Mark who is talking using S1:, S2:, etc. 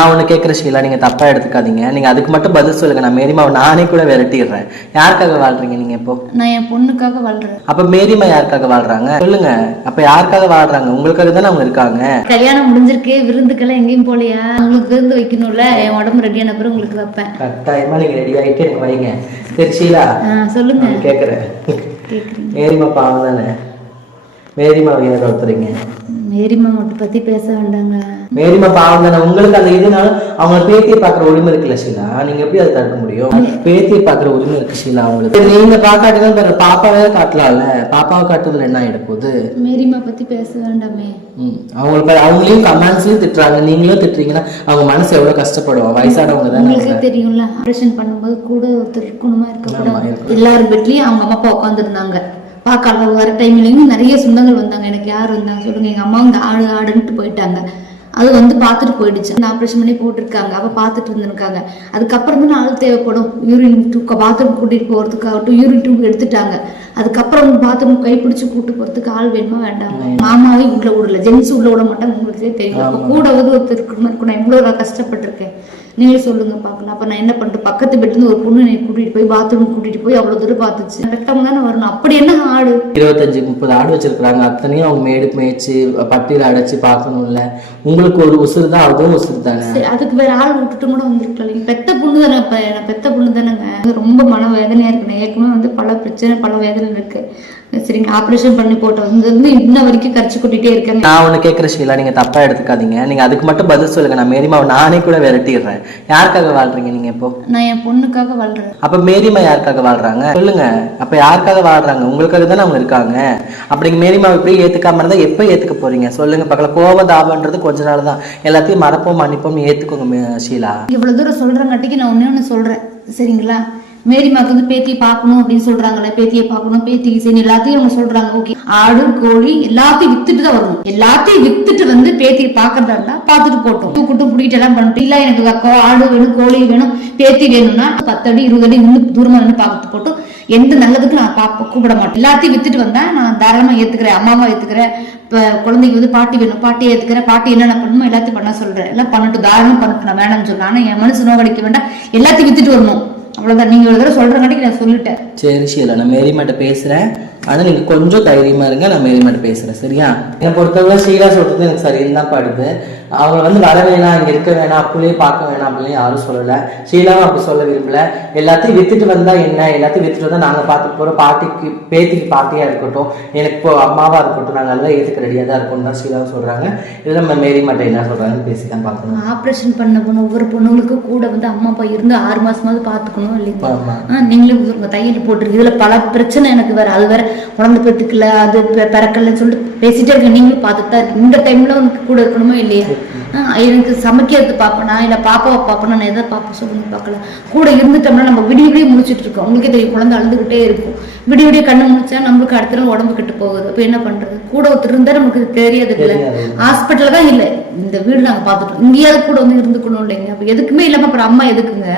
S1: நான் ஒண்ணு கேட்குற ஷீலா நீங்க தப்பா எடுத்துக்காதீங்க. நீங்க அதுக்கு மட்டும் பதில் சொல்லுங்க. நான் மேரிமாவை நானே கூட விரட்டிடுறேன். யாருக்காக வாழ்றீங்க நீங்க இப்போ?
S2: நான் என் பொண்ணுக்காக வாழ்றேன்.
S1: அப்ப மேரிமா யாருக்காக வாழ்றாங்க? சொல்லுங்க. அப்ப யாருக்காக வாழ்றாங்க? உங்களுக்காக தானே அவங்க இருக்காங்க.
S2: கல்யாணம் முடிஞ்சிருக்கு விருந்துக்கெல்லாம் எங்கேயும் போலையா உங்களுக்கு விருந்து வைக்கணும்ல. என் உடம்பு ரெடியான பிறகு உங்களுக்கு வைப்பேன்.
S1: கட்டாயமா நீங்க ரெடி ஆகிட்டு எனக்கு வைங்க. சரி ஷீலா.
S2: சொல்லுங்க.
S1: கேட்குறேன் மேரிமா பாவம் தானே? மேரிமா ஏன் வளர்த்துறீங்க
S2: மேரிமா மட்டும் பத்தி பேச வேண்டாங்க.
S1: மேரிமா பாவம் தானே. உங்களுக்கு அந்த இதுனால அவங்க பேத்தியை பார்க்குற உரிமை இருக்குல்ல ஷீலா? நீங்க எப்படி அதை தடுக்க முடியும்? பேத்தியை பார்க்குற உரிமை இருக்கு ஷீலா அவங்களுக்கு? நீங்க பார்க்காட்டிதான் பாரு பாப்பாவே காட்டலாம்ல. பாப்பாவை காட்டுறதுல என்ன ஆயிட போகுது?
S2: மேரிமா பத்தி பேச வேண்டாமே.
S1: பாரு, அவங்களையும் கமெண்ட்ஸ்லயும் திட்டுறாங்க. நீங்களும் திட்டுறீங்கன்னா அவங்க மனசு எவ்வளவு கஷ்டப்படும் வயசானவங்க தானே
S2: உங்களுக்கே தெரியும்ல. ஆபரேஷன் பண்ணும்போது கூட ஒருத்தர் இருக்கக்கூடாது.
S1: இருக்கணும்.
S2: எல்லாரும் பெட்லயும் அவங்க அம்மா அப்பா உட்காந்துருந்தாங்க பார்க்க வர டைம்லயும் நிறைய சொந்தங்கள் வந்தாங்க. எனக்கு யார் வந்தாங்க சொல்லுங்க. எங்க அம்மா வந்து ஆடு ஆடுன்ட்டு போயிட்டாங்க. அது வந்து பார்த்துட்டு போயிடுச்சு. அந்த ஆப்ரேஷன் பண்ணி போட்டிருக்காங்க. அப்ப பார்த்துட்டு இருந்திருக்காங்க அதுக்கப்புறம் தான் ஆள் தேவைப்படும். யூரின் டூ பாத்ரூம் கூட்டிட்டு போறதுக்காகட்டும் யூரின் டியூப் எடுத்துட்டாங்க. அதுக்கப்புறம் பாத்ரூம் கைப்பிடிச்சு கூட்டு போறதுக்கு ஆள் வேணுமா வேண்டாம்? மாமாவே உள்ள விடல. ஜென்ஸ் உள்ள விட மாட்டாங்க உங்களுக்கு தெரியும். அப்ப கூட வந்து ஒருத்தர் இருக்கணும் நான் கஷ்டப்பட்டிருக்கேன். நீங்களே சொல்லுங்க பார்க்கலாம் அப்ப நான் என்ன பண்ணிட்டு பக்கத்து பெட்ல ஒரு பொண்ணு என்னை கூட்டிட்டு போய் பாத்ரூம் கூட்டிட்டு போய் அவ்வளவு தூரம் பார்த்துச்சு. கரெக்டாக தானே வரணும். அப்படி என்ன ஆடு?
S1: இருபத்தஞ்சு முப்பது ஆடு வச்சிருக்காங்க அத்தனையும் அவங்க மேடு மேய்ச்சி பட்டியல அடைச்சு பார்க்கணும்ல. உங்களுக்கு ஒரு உசுறு தான் அதுவும் உசுறு தானே?
S2: சரி அதுக்கு வேற ஆள் விட்டுட்டு கூட வந்திருக்கலாம். பெத்த பொண்ணு பெத்த பொண்ணு தானேங்க ரொம்ப மன வேதனையா இருக்கு ஏற்கனவே வந்து பல பிரச்சனை பல வேதனை இருக்கு. சரிங்க ஆபரேஷன் பண்ணி போட்டு வந்து இருந்து இன்ன வரைக்கும் கரைச்சு கொட்டிட்டே இருக்கேன்
S1: நான் ஒண்ணு கேட்குற ஷீலா நீங்க தப்பா எடுத்துக்காதீங்க. நீங்க அதுக்கு மட்டும் பதில் சொல்லுங்க. நான் மேரிமாவை நானே கூட விரட்டிடுறேன். யாருக்காக வாழ்றீங்க நீங்க இப்போ?
S2: நான் என் பொண்ணுக்காக வாழ்றேன்.
S1: அப்ப மேரிமா யாருக்காக வாழ்றாங்க? சொல்லுங்க. அப்ப யாருக்காக வாழ்றாங்க? உங்களுக்காக தானே அவங்க இருக்காங்க. அப்படி மேரிமா இப்படி ஏத்துக்காம இருந்தா எப்ப ஏத்துக்க போறீங்க? சொல்லுங்க பக்கத்துல கோபம் தாபன்றது கொஞ்ச நாள் தான். எல்லாத்தையும் மறப்போம் மன்னிப்போம் ஏத்துக்கோங்க ஷீலா.
S2: இவ்வளவு தூரம் சொல்றங்காட்டிக்கு நான் ஒண்ணே ஒண்ணு சொல்றேன். சரிங்களா? மேரிமாக்கு வந்து பேத்தியை பார்க்கணும் அப்படின்னு சொல்றாங்கல்ல பேத்தியை பார்க்கணும் பேத்தி சரி எல்லாத்தையும் அவங்க சொல்றாங்க. ஓகே ஆடு கோழி எல்லாத்தையும் வித்துட்டு தான் வரணும். எல்லாத்தையும் வித்துட்டு வந்து பேத்தியை பாக்குறதா இருந்தா பாத்துட்டு போட்டோம். தூக்கிட்டு பிடிக்கிட்டு எல்லாம் பண்ணிட்டு இல்ல எனக்கு கோ- ஆடு வேணும் கோழி வேணும் பேத்தி வேணும்னா பத்து அடி இருபது அடி இன்னும் தூரமா நின்று பார்த்து போட்டோம். எந்த நல்லதுக்கு நான் பாப்ப கூப்பிட மாட்டேன். எல்லாத்தையும் வித்துட்டு வந்தா நான் தாராளமா ஏத்துக்கிறேன். அம்மாவா ஏத்துக்கிறேன். குழந்தைக்கு வந்து பாட்டி வேணும் பாட்டி ஏத்துக்கிறேன். பாட்டி என்னென்ன பண்ணணுமோ எல்லாத்தையும் பண்ண சொல்றேன். எல்லாம் பண்ணட்டும் தாராளமா பண்ணட்டும் நான் வேணாம்னு சொல்றேன். ஆனா என் மனசு நோக்கடிக்க வேண்டாம். எல்லாத்தையும் வித்துட்டு வரணும். அவ்வளவுதான். நீங்கள் ஒரு தடவை சொல்றங்காட்டிக்கு நான் சொல்லிட்டேன்.
S1: சரி ஷீலா நான் மேரிமாட்ட பேசுறேன். ஆனா நீங்க கொஞ்சம் தைரியமா இருங்க நான் மேரிமாட்ட பேசுறேன் சரியா? என்னை பொறுத்தவரை ஷீலா சொல்றது எனக்கு சரின்னு தான் படுது. அவங்க வந்து வர வேணாம் இங்க இருக்க வேணாம் அப்படியே பார்க்க வேணாம் அப்படின்னு யாரும் சொல்லல. ஷீலாவும் அப்படி சொல்ல விரும்பல. எல்லாத்தையும் வித்துட்டு வந்தா என்ன? எல்லாத்தையும் வித்துட்டு வந்தா நாங்க பார்த்துட்டு போறோம். பாட்டிக்கு பேத்திக்கு பாட்டியா இருக்கட்டும் எனக்கு இப்போ அம்மாவா இருக்கட்டும் நாங்க எல்லாம் ஏத்துக்க ரெடியா தான் இருக்கோம் தான் ஷீலாவும் சொல்றாங்க. இதுல நம்ம மேரிமாட்ட என்ன சொல்றாங்கன்னு பேசி தான் பார்க்கணும்
S2: ஆபரேஷன் பண்ண பொண்ணு ஒவ்வொரு பொண்ணுங்களுக்கும் கூட வந்து அம்மா அப்பா இருந்து ஆறு இல்லைங்களா?
S1: ஆமா.
S2: ஆ, நீங்களே உங்க தையல் போட்டிருக்கு. இதுல பல பிரச்சனை எனக்கு வேற. அது வேற குழந்தை பெற்றுக்கல அது பிறக்கலன்னு சொல்லிட்டு பேசிட்டே இருக்க. நீங்களும் பார்த்துட்டு தான் இருக்கு இந்த டைம்ல உனக்கு கூட இருக்கணுமா இல்லையா? எனக்கு சமைக்கிறது பார்ப்பேனா இல்ல பாப்பாவை பார்ப்பேனா நான் எதை பார்ப்பேன் சொல்லுங்க பார்க்கலாம் கூட இருந்துட்டோம்னா நம்ம விடிய விடிய முடிச்சிட்டு இருக்கோம். உங்களுக்கே தெரியும் குழந்தை அழுதுகிட்டே இருக்கும். விடிய விடிய கண்ணு முடிச்சா நம்மளுக்கு அடுத்த நாள் உடம்பு கெட்டு போகுது. அப்ப என்ன பண்றது? கூட ஒருத்தர் இருந்தா நமக்கு தெரியாது இல்ல.
S1: தெரியாது.
S2: ஹாஸ்பிட்டல்ல தான் இல்ல. இந்த வீடு நாங்க பார்த்துட்டோம் இங்கேயாவது கூட வந்து இருந்துக்கணும் இல்லைங்க. அப்ப எதுக்குமே இல்லாம அப்புறம் அம்மா எதுக்குங்க?